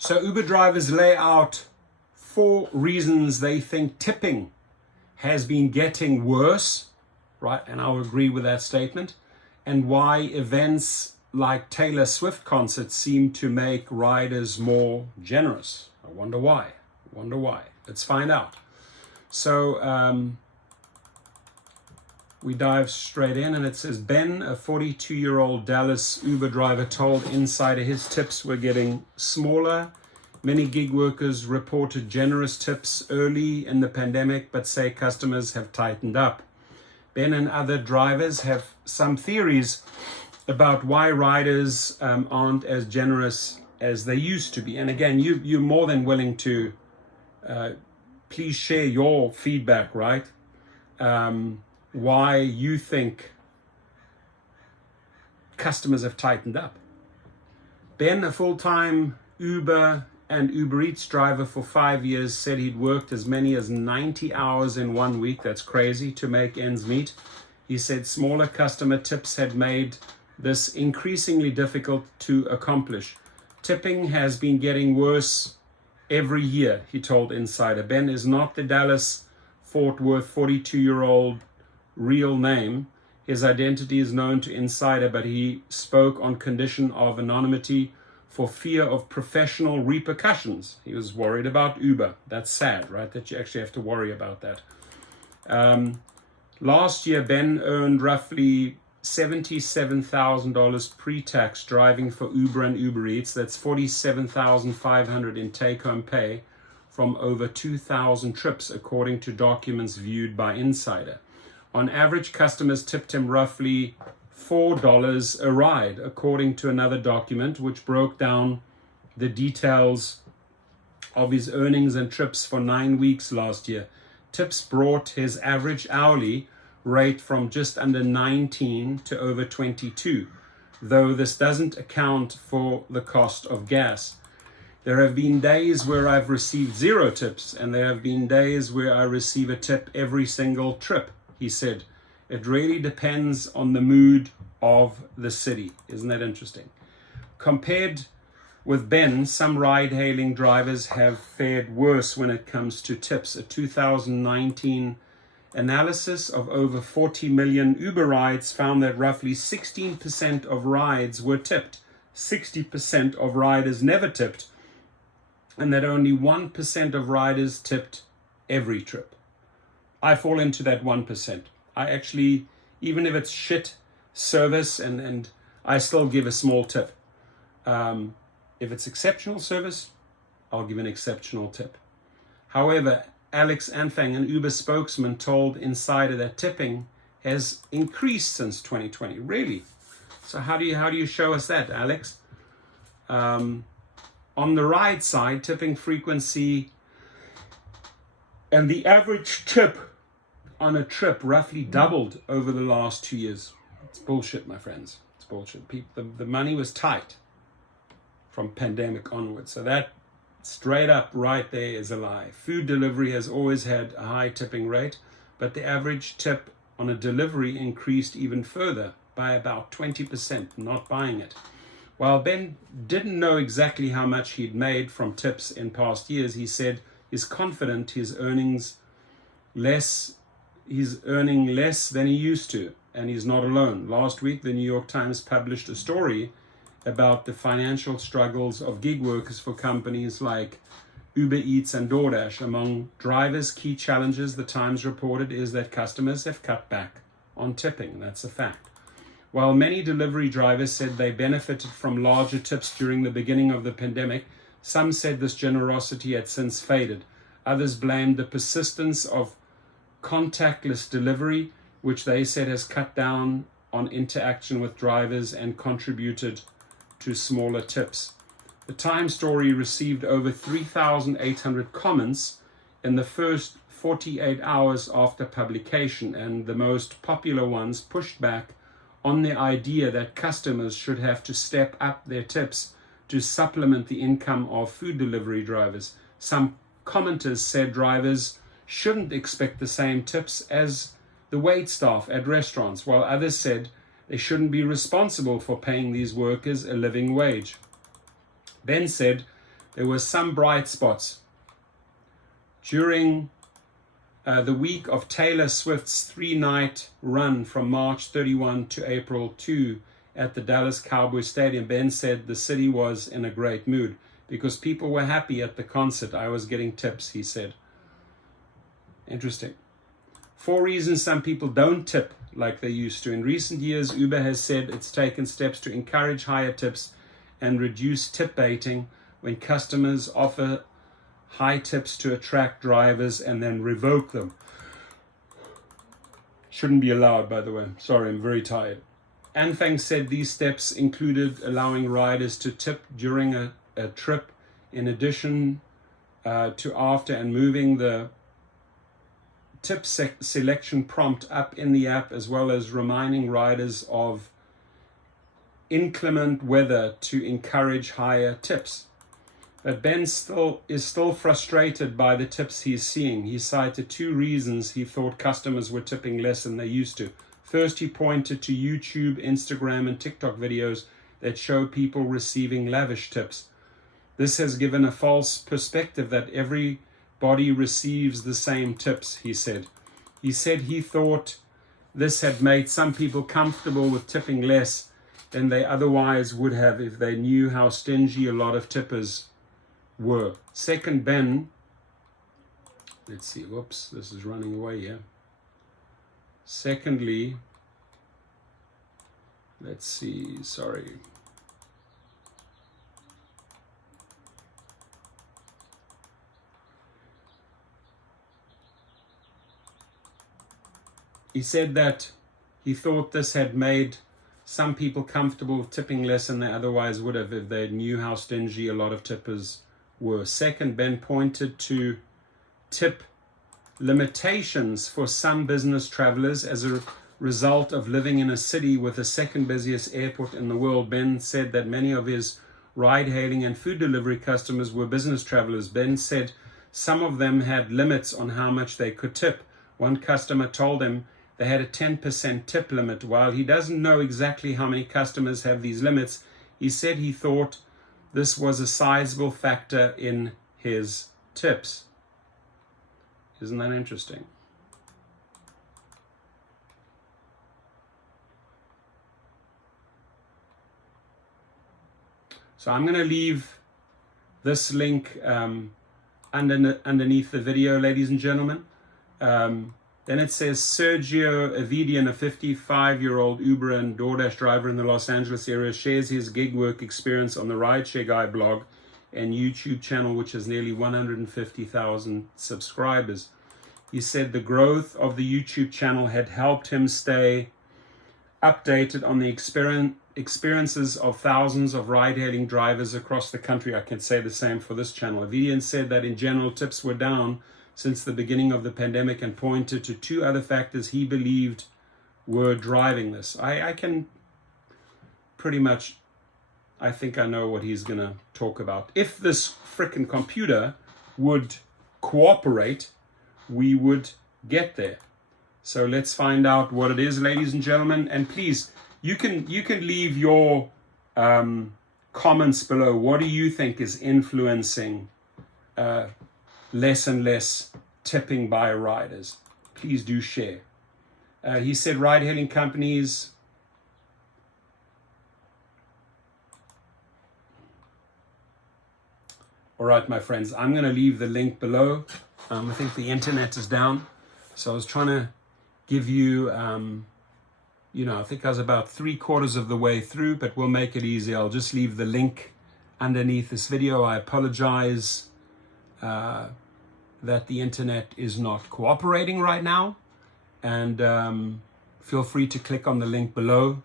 So Uber drivers lay out 4 reasons they think tipping has been getting worse, right? And I'll agree with that statement. And why events like Taylor Swift concerts seem to make riders more generous. I wonder why. Let's find out. So we dive straight in, and it says, Ben, a 42-year-old Dallas Uber driver, told Insider his tips were getting smaller. Many gig workers reported generous tips early in the pandemic, but say customers have tightened up. Ben and other drivers have some theories about why riders aren't as generous as they used to be. And again, you're more than willing to please share your feedback, right? Why you think customers have tightened up. Ben, a full-time Uber and Uber Eats driver for 5 years, said he'd worked as many as 90 hours in 1 week. That's crazy, to make ends meet. He said smaller customer tips had made this increasingly difficult to accomplish. Tipping has been getting worse every year, he told Insider. Ben is not the Dallas-Fort Worth 42-year-old real name. His identity is known to Insider, but he spoke on condition of anonymity for fear of professional repercussions. He was worried about Uber. That's sad, right? That you actually have to worry about that. Last year, Ben earned roughly $77,000 pre-tax driving for Uber and Uber Eats. That's $47,500 in take-home pay from over 2,000 trips, according to documents viewed by Insider. On average, customers tipped him roughly $4 a ride, according to another document, which broke down the details of his earnings and trips for 9 weeks last year. Tips brought his average hourly rate from just under 19 to over 22, though this doesn't account for the cost of gas. There have been days where I've received 0 tips, and there have been days where I receive a tip every single trip, he said. It really depends on the mood of the city. Isn't that interesting? Compared with Ben, some ride-hailing drivers have fared worse when it comes to tips. A 2019 analysis of over 40 million Uber rides found that roughly 16% of rides were tipped, 60% of riders never tipped, and that only 1% of riders tipped every trip. I fall into that 1%. I actually, even if it's shit service, and I still give a small tip. If it's exceptional service, I'll give an exceptional tip. However, Alex Anfang, an Uber spokesman, told Insider that tipping has increased since 2020. Really? So how do you show us that, Alex? On the ride side, tipping frequency and the average tip on a trip roughly doubled over the last 2 years. It's bullshit, my friends. It's bullshit. The money was tight from pandemic onwards. So that straight up right there is a lie. Food delivery has always had a high tipping rate, but the average tip on a delivery increased even further by about 20%, not buying it. While Ben didn't know exactly how much he'd made from tips in past years, he said he's confident he's earning less than he used to, and he's not alone. Last week, the New York Times published a story about the financial struggles of gig workers for companies like Uber Eats and DoorDash. Among drivers' key challenges, the Times reported, is that customers have cut back on tipping. That's a fact. While many delivery drivers said they benefited from larger tips during the beginning of the pandemic, some said this generosity had since faded. Others blamed the persistence of contactless delivery, which they said has cut down on interaction with drivers and contributed to smaller tips. The Times story received over 3,800 comments in the first 48 hours after publication, and the most popular ones pushed back on the idea that customers should have to step up their tips to supplement the income of food delivery drivers. Some commenters said drivers shouldn't expect the same tips as the wait staff at restaurants, while others said they shouldn't be responsible for paying these workers a living wage. Ben said there were some bright spots. During the week of Taylor Swift's 3-night run from March 31 to April 2 at the Dallas Cowboys Stadium, Ben said the city was in a great mood because people were happy at the concert. I was getting tips, he said. Interesting. 4 reasons some people don't tip like they used to. In recent years, Uber has said it's taken steps to encourage higher tips and reduce tip baiting when customers offer high tips to attract drivers and then revoke them. Shouldn't be allowed, by the way. Sorry, I'm very tired. Anfang said these steps included allowing riders to tip during a trip, in addition to after, and moving the tip selection prompt up in the app, as well as reminding riders of inclement weather to encourage higher tips. But Ben is still frustrated by the tips he's seeing. He cited 2 reasons he thought customers were tipping less than they used to. First, he pointed to YouTube, Instagram, and TikTok videos that show people receiving lavish tips. This has given a false perspective that everybody receives the same tips, he said. He said he thought this had made some people comfortable with tipping less than they otherwise would have if they knew how stingy a lot of tippers were. Second, Ben, let's see, whoops, this is running away here. Secondly, let's see, sorry. He said that he thought this had made some people comfortable with tipping less than they otherwise would have if they knew how stingy a lot of tippers were. Second, Ben pointed to tip limitations for some business travelers as a result of living in a city with the second busiest airport in the world. Ben said that many of his ride-hailing and food delivery customers were business travelers. Ben said some of them had limits on how much they could tip. One customer told him they had a 10% tip limit. While he doesn't know exactly how many customers have these limits, he said he thought this was a sizable factor in his tips. Isn't that interesting? So I'm going to leave this link underneath the video, ladies and gentlemen. Then it says Sergio Avidian, a 55-year-old Uber and DoorDash driver in the Los Angeles area, shares his gig work experience on the Rideshare Guy blog and YouTube channel, which has nearly 150,000 subscribers. He said the growth of the YouTube channel had helped him stay updated on the experiences of thousands of ride-hailing drivers across the country. I can say the same for this channel. Avidian said that in general tips were down since the beginning of the pandemic and pointed to 2 other factors he believed were driving this. I can pretty much, I think I know what he's going to talk about. If this frickin' computer would cooperate, we would get there. So let's find out what it is, ladies and gentlemen. And please, you can leave your comments below. What do you think is influencing less and less tipping by riders? Please do share. He said ride-hailing companies all right, my friends, I'm going to leave the link below. I think the internet is down, so I was trying to give you I think I was about 3/4 of the way through, but we'll make it easy. I'll just leave the link underneath this video. I apologize that the internet is not cooperating right now, and feel free to click on the link below,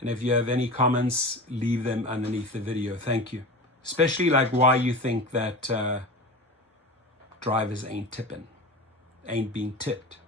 and if you have any comments, leave them underneath the video. Thank you. Especially like why you think that drivers ain't being tipped.